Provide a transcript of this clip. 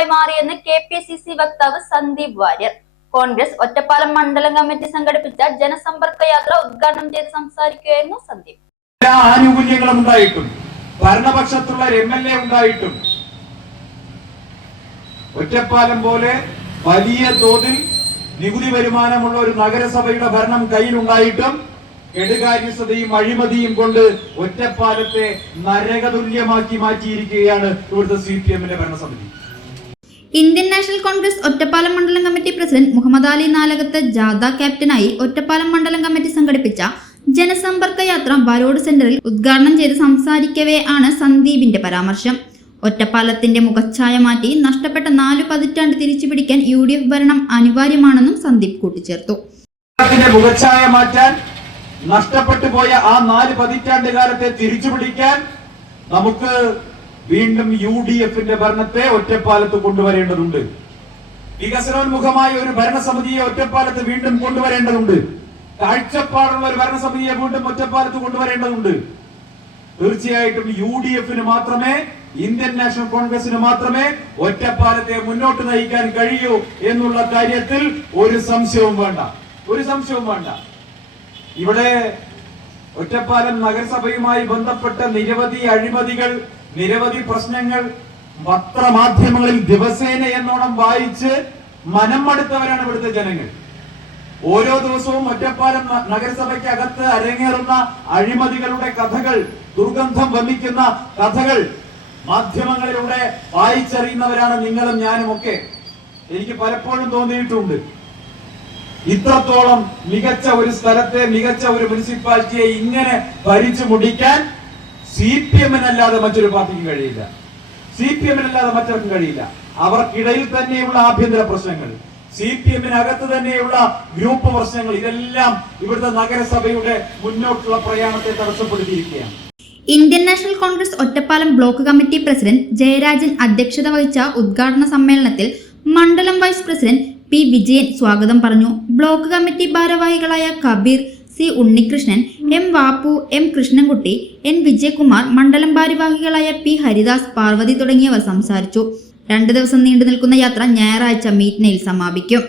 പ്രശ്നമായി മാറിയെന്ന് KPCC വക്താവ് സന്ദീപ് വാര്യർ. കോൺഗ്രസ് ഒറ്റപ്പാലം മണ്ഡലം കമ്മിറ്റി സംഘടിപ്പിച്ച ജനസമ്പർക്ക യാത്ര ഉദ്ഘാടനം ചെയ്ത് സംസാരിക്കുകയായിരുന്നു സന്ദീപ്. എല്ലാ ആനുകൂല്യങ്ങളും ഉണ്ടായിട്ടും ഭരണപക്ഷത്തുള്ള MLA ഉണ്ടായിട്ടും ഒറ്റപ്പാലം പോലെ വലിയ തോതിൽ നികുതി വരുമാനമുള്ള ഒരു നഗരസഭയുടെ ഭരണം കയ്യിലുണ്ടായിട്ടും കെടുകാര്യസ്ഥതയും അഴിമതിയും കൊണ്ട് ഒറ്റപ്പാലത്തെ നരകതുല്യമാക്കി മാറ്റിയിരിക്കുകയാണ് ഇവിടുത്തെ CPM-ന്റെ ഭരണസമിതി. ഇന്ത്യൻ നാഷണൽ കോൺഗ്രസ് ഒറ്റപ്പാലം മണ്ഡലം കമ്മിറ്റി പ്രസിഡന്റ് മുഹമ്മദ് അലി നാലകത്ത് ജാഥ ക്യാപ്റ്റനായി ഒറ്റപ്പാലം മണ്ഡലം കമ്മിറ്റി സംഘടിപ്പിച്ച ജനസമ്പർക്ക യാത്ര വരോഡ് സെന്ററിൽ ഉദ്ഘാടനം ചെയ്ത് സംസാരിക്കവേ ആണ് സന്ദീപിന്റെ പരാമർശം. ഒറ്റപ്പാലത്തിന്റെ മുഖച്ഛായ മാറ്റി നഷ്ടപ്പെട്ട 4 പതിറ്റാണ്ട് തിരിച്ചുപിടിക്കാൻ UDF ഭരണം അനിവാര്യമാണെന്നും സന്ദീപ് കൂട്ടിച്ചേർത്തു. മുഖച്ഛായ മാറ്റാൻ നഷ്ടപ്പെട്ടു പോയ ആ 4 പതിറ്റാണ്ട് കാലത്തെ തിരിച്ചുപിടിക്കാൻ നമുക്ക് വീണ്ടും UDF-ന്റെ ഭരണത്തെ ഒറ്റപ്പാലത്ത് കൊണ്ടുവരേണ്ടതുണ്ട്. വികസനോന്മുഖമായ ഒരു ഭരണസമിതിയെ ഒറ്റപ്പാലത്ത് വീണ്ടും കൊണ്ടുവരേണ്ടതുണ്ട്. കാഴ്ചപ്പാടുള്ള ഒരു ഭരണസമിതിയെ വീണ്ടും ഒറ്റപ്പാലത്ത് കൊണ്ടുവരേണ്ടതുണ്ട്. തീർച്ചയായിട്ടും UDF-ന് മാത്രമേ, ഇന്ത്യൻ നാഷണൽ കോൺഗ്രസിന് മാത്രമേ ഒറ്റപ്പാലത്തെ മുന്നോട്ട് നയിക്കാൻ കഴിയൂ എന്നുള്ള കാര്യത്തിൽ ഒരു സംശയവും വേണ്ട. ഇവിടെ ഒറ്റപ്പാലം നഗരസഭയുമായി ബന്ധപ്പെട്ട നിരവധി അഴിമതികൾ, നിരവധി പ്രശ്നങ്ങൾ പത്രമാധ്യമങ്ങളിൽ ദിവസേന എന്നോണം വായിച്ച് മനം മടുത്തവരാണ് ഇവിടുത്തെ ജനങ്ങൾ. ഓരോ ദിവസവും ഒറ്റപ്പാലം നഗരസഭയ്ക്ക് അകത്ത് അരങ്ങേറുന്ന അഴിമതികളുടെ കഥകൾ, ദുർഗന്ധം വമിക്കുന്ന കഥകൾ മാധ്യമങ്ങളിലൂടെ വായിച്ചറിയുന്നവരാണ് നിങ്ങളും ഞാനും ഒക്കെ. എനിക്ക് പലപ്പോഴും തോന്നിയിട്ടുണ്ട്, ഇത്രത്തോളം മികച്ച ഒരു സ്ഥലത്തെ, മികച്ച ഒരു മുനിസിപ്പാലിറ്റിയെ ഇങ്ങനെ ഭരിച്ചു മുടിക്കാൻ CPM-നല്ലാതെ മറ്റൊരു പാർട്ടിക്ക് കഴിയില്ല. CPM-നല്ലാതെ മറ്റൊരുക്കും കഴിയില്ല. അവർക്കിടയിൽ തന്നെയുള്ള ആഭ്യന്തര പ്രശ്നങ്ങൾ, CPM-നകത്ത് തന്നെയുള്ള ഗ്രൂപ്പ് പ്രശ്നങ്ങൾ, ഇതെല്ലാം ഇവിടുത്തെ നഗരസഭയുടെ മുന്നോട്ടുള്ള പ്രയാണത്തെ തടസ്സപ്പെടുത്തിയിരിക്കുകയാണ്. Indian National Congress Ottapalam block committee president Jayarajan അധ്യക്ഷത വഹിച്ച ഉദ്ഘാടന സമ്മേളനത്തിൽ മണ്ഡലം വൈസ് പ്രസിഡന്റ് P. വിജയൻ സ്വാഗതം പറഞ്ഞു. ബ്ലോക്ക് കമ്മിറ്റി ഭാരവാഹികളായ Kabir, C. Unnikrishnan, M. Vappu, M. Krishnankutty, N. Vijayakumar, മണ്ഡലം ഭാരവാഹികളായ P. ഹരിദാസ്, പാർവതി തുടങ്ങിയവർ സംസാരിച്ചു. 2 ദിവസം നീണ്ടു നിൽക്കുന്ന യാത്ര ഞായറാഴ്ച മീറ്റ്നയിൽ സമാപിക്കും.